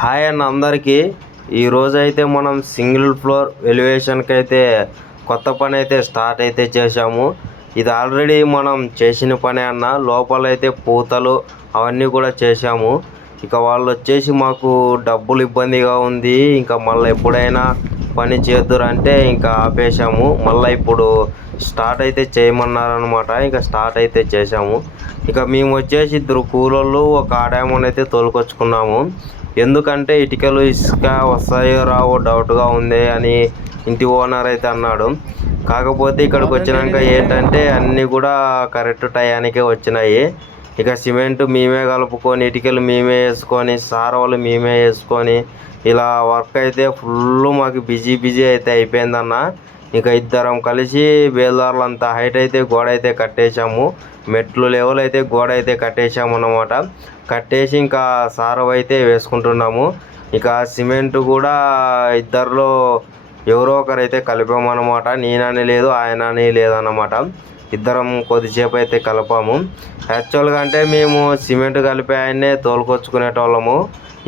Hi and అందరికీ. ఈరోజు అయితే మనం సింగిల్ ఫ్లోర్ ఎలివేషన్కి అయితే కొత్త పని అయితే స్టార్ట్ అయితే చేశాము. ఇది ఆల్రెడీ మనం చేసిన పని అన్న. లోపలైతే పూతలు అవన్నీ కూడా చేశాము. ఇక వాళ్ళు వచ్చేసి మాకు డబ్బులు ఇబ్బందిగా ఉంది. ఇంకా మళ్ళీ ఎప్పుడైనా పని చేద్దురంటే ఇంకా ఆపేశాము. మళ్ళీ ఇప్పుడు స్టార్ట్ అయితే చేయమన్నారనమాట ఇంకా స్టార్ట్ అయితే చేశాము. ఇక మేము వచ్చేసి ఇద్దరు కూలోళ్ళు ఒక ఆడామని అయితే తోలుకొచ్చుకున్నాము. ఎందుకంటే ఇటుకలు ఇసుక వస్తాయో రావో డౌట్గా ఉంది అని ఇంటి ఓనర్ అయితే అన్నాడు. కాకపోతే ఇక్కడికి వచ్చినాక ఏంటంటే అన్నీ కూడా కరెక్ట్ టయానికే వచ్చినాయి. ఇక సిమెంట్ మేమే కలుపుకొని ఇటుకలు మేమే వేసుకొని సారవలు మేమే వేసుకొని ఇలా వర్క్ అయితే ఫుల్ మాకు బిజీ బిజీ అయితే అయిపోయిందన్న. ఇక ఇద్దరం కలిసి బేల్దారులంతా హైట్ అయితే గోడ అయితే కట్టేశాము. మెట్లు లెవెల్ అయితే గోడ అయితే కట్టేశాము అన్నమాట. కట్టేసి ఇంకా సారవ అయితే వేసుకుంటున్నాము. ఇక సిమెంట్ కూడా ఇద్దరిలో ఎవరో ఒకరైతే కలిపామన్నమాట నేనని లేదు ఆయన అని లేదన్నమాట ఇద్దరం కొద్దిసేపు అయితే కలిపాము. యాక్చువల్గా అంటే మేము సిమెంట్ కలిపి ఆయన్నే తోలుకొచ్చుకునేటోళ్ళము.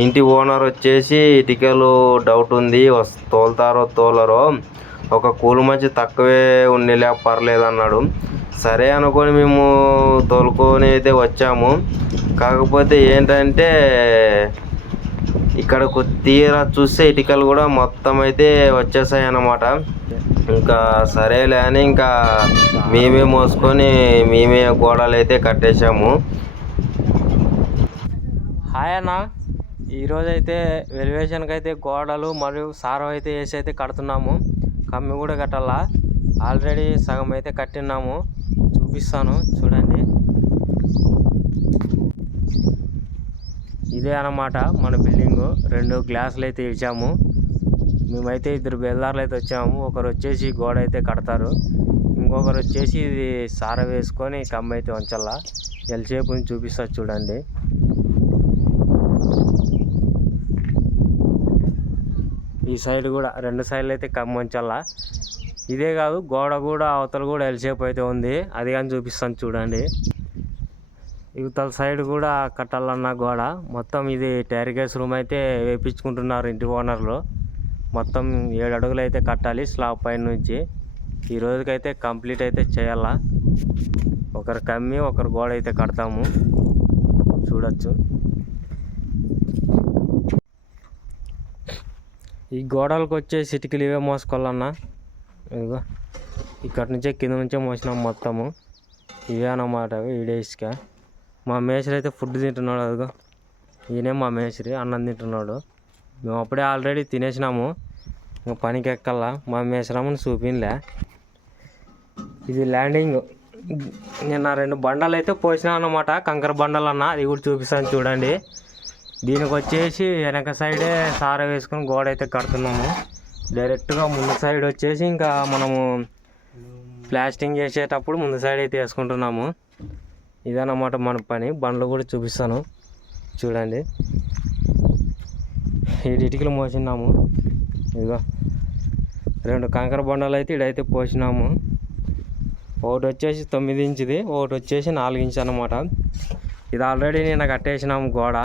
ఇంటి ఓనర్ వచ్చేసి ఇటుకలు డౌట్ ఉంది వస్ తోలుతారో తోలరో. ఒక కూలి మంచి తక్కువే ఉండేలే పర్లేదు అన్నాడు సరే అనుకొని మేము తోలుకొని అయితే వచ్చాము. కాకపోతే ఏంటంటే ఇక్కడకు తీరా చూస్తే ఇటుకలు కూడా మొత్తం అయితే వచ్చేసాయి అన్నమాట. ఇంకా సరేలే అని ఇంకా మేమే మోసుకొని మేమే గోడలు అయితే కట్టేశాము. హాయ్ అన్న. ఈరోజైతే వెలివేషన్కి అయితే గోడలు మరియు సారం అయితే వేసి అయితే కడుతున్నాము. కమ్మి కూడా కట్టాలా? ఆల్రెడీ సగం అయితే కట్టినాము చూపిస్తాను చూడండి. ఇదే అన్నమాట మన బిల్డింగు. రెండు గ్లాసులు అయితే ఇచ్చాము. మేమైతే ఇద్దరు బెల్దారులు అయితే వచ్చాము. ఒకరు వచ్చేసి గోడ అయితే కడతారు. ఇంకొకరు వచ్చేసి ఇది సార వేసుకొని కమ్మ అయితే ఉంచాలా? ఎల్సేపు నుంచి చూపిస్తా చూడండి. ఈ సైడ్ కూడా రెండు సైడ్లు అయితే కమ్మ ఇదే కాదు గోడ కూడా అవతల కూడా ఎల్సేపు అయితే ఉంది. అది కానీ చూపిస్తాను చూడండి. ఇవతల సైడ్ కూడా కట్టాలన్న గోడ. మొత్తం ఇది టెరిగేస్ రూమ్ అయితే వేపించుకుంటున్నారు ఇంటి ఓనర్లు. మొత్తం ఏడు అడుగులు అయితే కట్టాలి స్లాబ్ పైన నుంచి. ఈ రోజుకైతే కంప్లీట్ అయితే చేయాలా. ఒకరు కమ్మి ఒకరు గోడ అయితే కడతాము. చూడొచ్చు. ఈ గోడలకు వచ్చే సిటికలు ఇవే మోసుకోవాలన్నా. ఇదిగో ఇక్కడి నుంచే కింద నుంచే మోసినాం మొత్తము. ఇవే అన్నమాట ఈడే ఇసుక మా మేస్త్రి అయితే ఫుడ్ తింటున్నాడు అదిగో. ఈయనే మా మేస్త్రి అన్నం తింటున్నాడు. మేము అప్పుడే ఆల్రెడీ తినేసినాము. ఇంకా పనికి ఎక్కల్లా మా మేస్త్రమ్మని చూపిన్లే. ఇది ల్యాండింగ్. నిన్న రెండు బండలు అయితే పోసినా అన్నమాట కంకర బండలు అన్న అది కూడా చూపిస్తాను చూడండి. దీనికి వచ్చేసి వెనక సైడే సార వేసుకొని గోడ అయితే కడుతున్నాము. డైరెక్ట్గా ముందు సైడ్ వచ్చేసి ఇంకా మనము ప్లాస్టింగ్ చేసేటప్పుడు ముందు సైడ్ అయితే వేసుకుంటున్నాము. ఇదన్నమాట మన పని. బండ్లు కూడా చూపిస్తాను. చూడండి. ఈ ఇటుకలు మోసినాము. ఇదిగో. రెండు కంకర బండలు అయితే ఇడైతే పోసినాము. ఒకటి వచ్చేసి తొమ్మిది ఇంచుది ఒకటి వచ్చేసి నాలుగు ఇంచు అనమాట ఇది ఆల్రెడీ నేను కట్టేసినాము గోడ.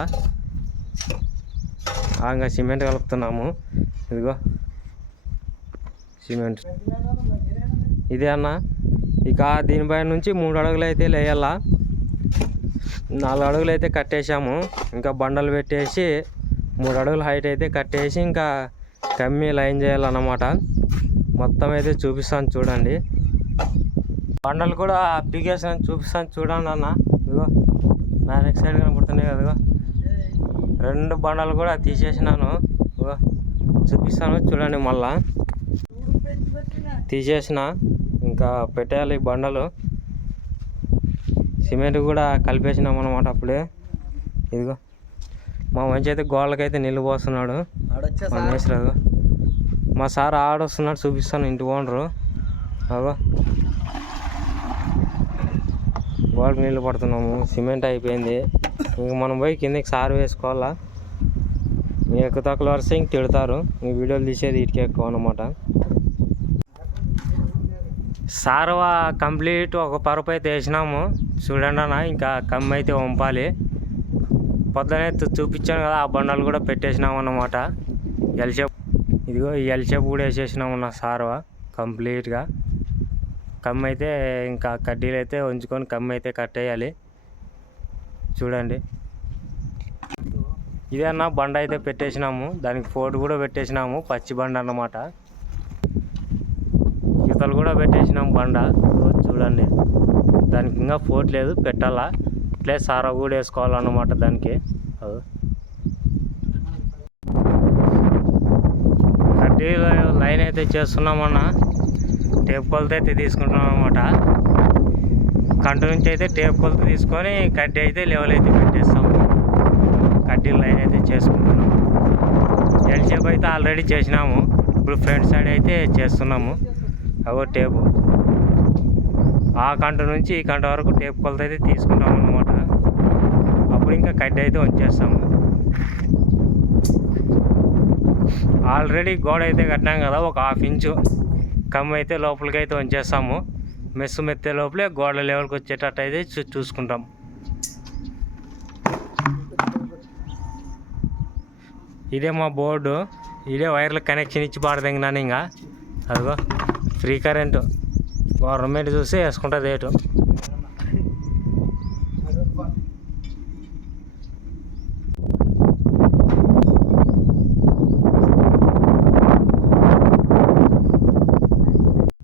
ఇంకా సిమెంట్ కలుపుతున్నాము. ఇదిగో. సిమెంట్. ఇదే అన్న. ఇక దీనిపైన నుంచి మూడు అడుగులు అయితే లేయాలా నాలుగు అడుగులు అయితే కట్టేశాము. ఇంకా బండలు పెట్టేసి మూడు అడుగుల హైట్ అయితే కట్టేసి ఇంకా కమ్మి లైన్ చేయాలన్నమాట. మొత్తం అయితే చూపిస్తాను చూడండి. బండలు కూడా పీకేసాను చూపిస్తాను చూడండి అన్న. ఇదిగో. నా నెక్స్ట్ సైడ్ కనబడుతున్నాయి కదా రెండు బండలు కూడా తీసేసినాను. చూపిస్తాను చూడండి మళ్ళా. తీసేసిన ఇంకా పెట్టేయాలి బండలు సిమెంట్ కూడా కలిపేసినాం అనమాట అప్పుడే. ఇదిగో మా మంచి అయితే గోళ్ళకైతే నీళ్ళు పోస్తున్నాడు. మా మా సార్ ఆడొస్తున్నాడు చూపిస్తాను ఇంటి ఓనరు. అగో గోడకు నీళ్ళు పడుతున్నాము సిమెంట్ అయిపోయింది. ఇంక మనం పోయి కిందకి సారు వేసుకోవాలా? మీ ఎక్కువ తక్కువ వరుస ఇంక తిడతారు. ఈ వీడియోలు తీసేది ఇటుకే ఎక్కువ అనమాట సారవ కంప్లీట్ ఒక పరుపు అయితే వేసినాము. చూడండి అన్న ఇంకా కమ్మి అయితే వంపాలి. పొద్దునే చూపించాను కదా ఆ బండలు కూడా పెట్టేసినాం అన్నమాట. ఎల్ షేప్ ఇదిగో ఈ కూడా వేసేసినాము అన్న సారవ కంప్లీట్గా. కమ్మి అయితే ఇంకా కడ్డీలు అయితే ఉంచుకొని కమ్మి అయితే కట్టేయాలి. చూడండి. ఇదే అన్న బండ అయితే పెట్టేసినాము. దానికి ఫోటో కూడా పెట్టేసినాము. పచ్చి బండ అన్నమాట. ఇతలు కూడా పెట్టేసినాం బండ. చూడండి. దానికి ఇంకా ఫోట్ లేదు. పెట్టాలా? ఇట్లే సారా కూడా వేసుకోవాలన్నమాట దానికి. అదో. లైన్ అయితే చేస్తున్నామన్నా. టేప్ కొలత అయితే తీసుకుంటున్నాం అనమాట కంటు నుంచి అయితే టేప్ కొలత తీసుకొని కడ్డీ అయితే లెవెల్ అయితే పెట్టేస్తాము. కడ్డీ లైన్ అయితే చేసుకుంటున్నాము. ఎల్ షేప్ అయితే ఆల్రెడీ చేసినాము ఇప్పుడు ఫ్రంట్ సైడ్ అయితే చేస్తున్నాము. అవో టేపు. ఆ కంట నుంచి ఈ కంట వరకు టేప్ కొలత అయితే తీసుకుంటాం అన్నమాట. అప్పుడు ఇంకా కడ్డీ అయితే ఉంచేస్తాము. ఆల్రెడీ గోడ అయితే కట్టినాం కదా ఒక హాఫ్ ఇంచు. కమ్ అయితే లోపలికి అయితే ఉంచేస్తాము. మెస్సు మెత్తే లోపలే గోడ లెవెల్కి వచ్చేటట్టు అయితే చూసుకుంటాం. ఇదే మా బోర్డు. ఇదే వైర్ల కనెక్షన్ ఇచ్చి పాడదగినాను ఇంకా అదిగో ఫ్రీ కరెంటు. గవర్నమెంట్ చూసి వేసుకుంటుంది రేటు.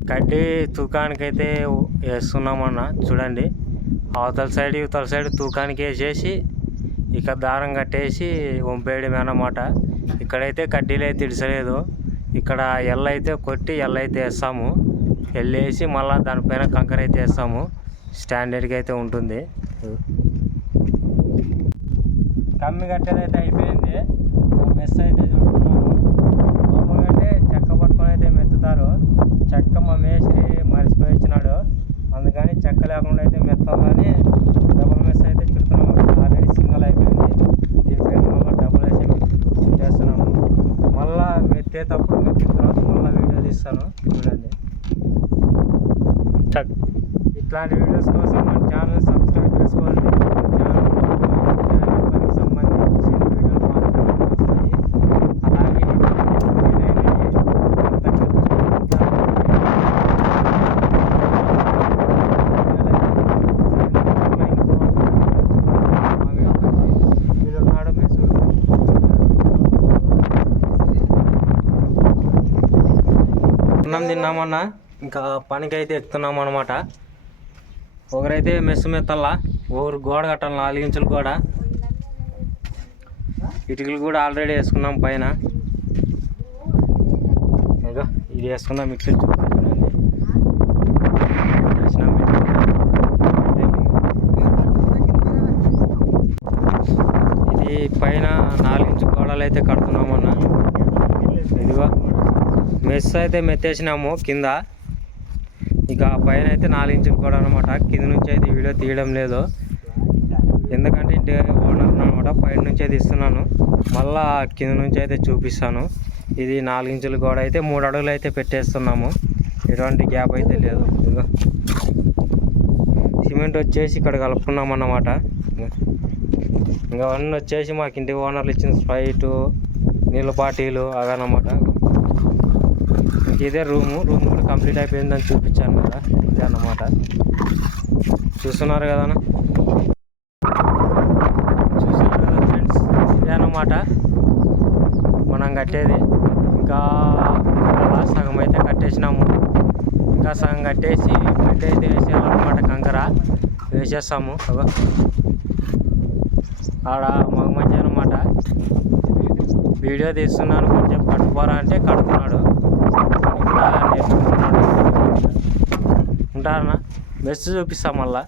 కడ్డీ తూకానికైతే వేస్తున్నామన్న. చూడండి. అవతల సైడ్ ఇవతల సైడ్ తూకానికి వేసేసి ఇక దారం కట్టేసి వంపేయడమే అన్నమాట. ఇక్కడైతే కడ్డీలు అయితే ఇడిసలేదు. ఇక్కడ ఎల్ల అయితే కొట్టి ఎల్ల అయితే వేస్తాము. ఎల్లేసి మళ్ళీ దానిపైన కంకర అయితే వేస్తాము. స్టాండర్డ్గా అయితే ఉంటుంది. కమ్మి కట్టేది అయితే అయిపోయింది మెస్ అయితే చూస్తున్నాము మామూలుగా అంటే చెక్క పట్టుకొని అయితే మెత్తుతారు చెక్క మా మేస్త్రి మర్చిపోయి వచ్చినాడు అందుకని చెక్క లేకుండా అయితే మెత్తాలని డబుల్ మెస్ అయితే చుడుతున్నాము. ఆల్రెడీ సింగల్ అయిపోయింది. దీనిపైన మళ్ళీ డబుల్ వేసి చేస్తున్నాము. మళ్ళా మెత్తేటప్పుడు మెత్తిన తర్వాత మళ్ళీ వీడియో తీస్తాను. చూడండి. ఇట్లాంటి వీడియోస్ కోసం మన ఛానల్ సబ్స్క్రైబ్ చేసుకోండి ఛానల్ పనికి సంబంధించిన వీడియోలు మాత్రమే వస్తాయి అలాగే వీలైనవి అంత ఖర్చు వీడున్నాడు మెసూరు అన్నం ఇంకా పనికి అయితే ఎక్కుతున్నాం అనమాట ఒకరైతే మెస్సు మెత్తల్లా ఒకరు గోడ కట్టాలి నాలుగు ఇంచులు గోడ. ఇటుకలు కూడా ఆల్రెడీ వేసుకున్నాం పైన. ఇదిగో ఇది వేసుకున్నాం మిక్సీ చూపిస్తా ఇది పైన నాలుగు ఇంచు గోడలు అయితే కడుతున్నామన్నా. ఇదిగో. మెస్ అయితే మెత్తేసినాము కింద. ఇక పైన అయితే నాలుగు ఇంచులు కూడా అనమాట కింద నుంచి అయితే వీడియో తీయడం లేదు. ఎందుకంటే ఇంటి ఓనర్ అనమాట పైన నుంచి అయితే ఇస్తున్నాను. మళ్ళా కింద నుంచి అయితే చూపిస్తాను. ఇది నాలుగు ఇంచుల గోడ అయితే మూడు అడుగులు అయితే పెట్టేస్తున్నాము. ఎటువంటి గ్యాప్ అయితే లేదు. సిమెంట్ వచ్చేసి ఇక్కడ కలుపుకున్నాం అన్నమాట. ఇంకా అవన్నీ వచ్చేసి మాకు ఇంటి ఓనర్లు ఇచ్చిన స్ప్రైటు నీళ్ళ బాటీలు అవన్నమాట ఇదే రూము. రూమ్ కూడా కంప్లీట్ అయిపోయిందని చూపించాను కదా. ఇదే అన్నమాట. చూస్తున్నారు కదా చూస్తున్నారు కదా ఫ్రెండ్స్ ఇదే అన్నమాట. మనం కట్టేది. ఇంకా అలా సగం అయితే కట్టేసినాము. ఇంకా సగం కట్టేసి మట్టి అయితే వేసేయాలన్నమాట కంకర. వేసేస్తాము. ఆడ మగ మంచి అనమాట వీడియో తీస్తున్నాను. కొంచెం కట్టుకోరా అంటే కడుతున్నాడు. ఉంటారన్నా? మెస్ చూపిస్తాం మళ్ళా.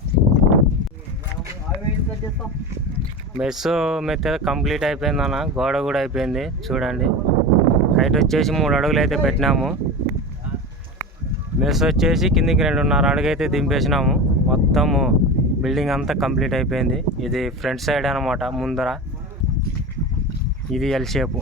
మెస్ మెత్త కంప్లీట్ అయిపోయిందన్న. గోడ కూడా అయిపోయింది. చూడండి. హైట్ వచ్చేసి మూడు అడుగులు అయితే పెట్టినాము. మెస్ వచ్చేసి కిందికి రెండున్నర అడుగు అయితే దింపేసినాము. మొత్తము బిల్డింగ్ అంతా కంప్లీట్ అయిపోయింది. ఇది ఫ్రంట్ సైడ్ అనమాట ముందర. ఇది ఎల్ షేపు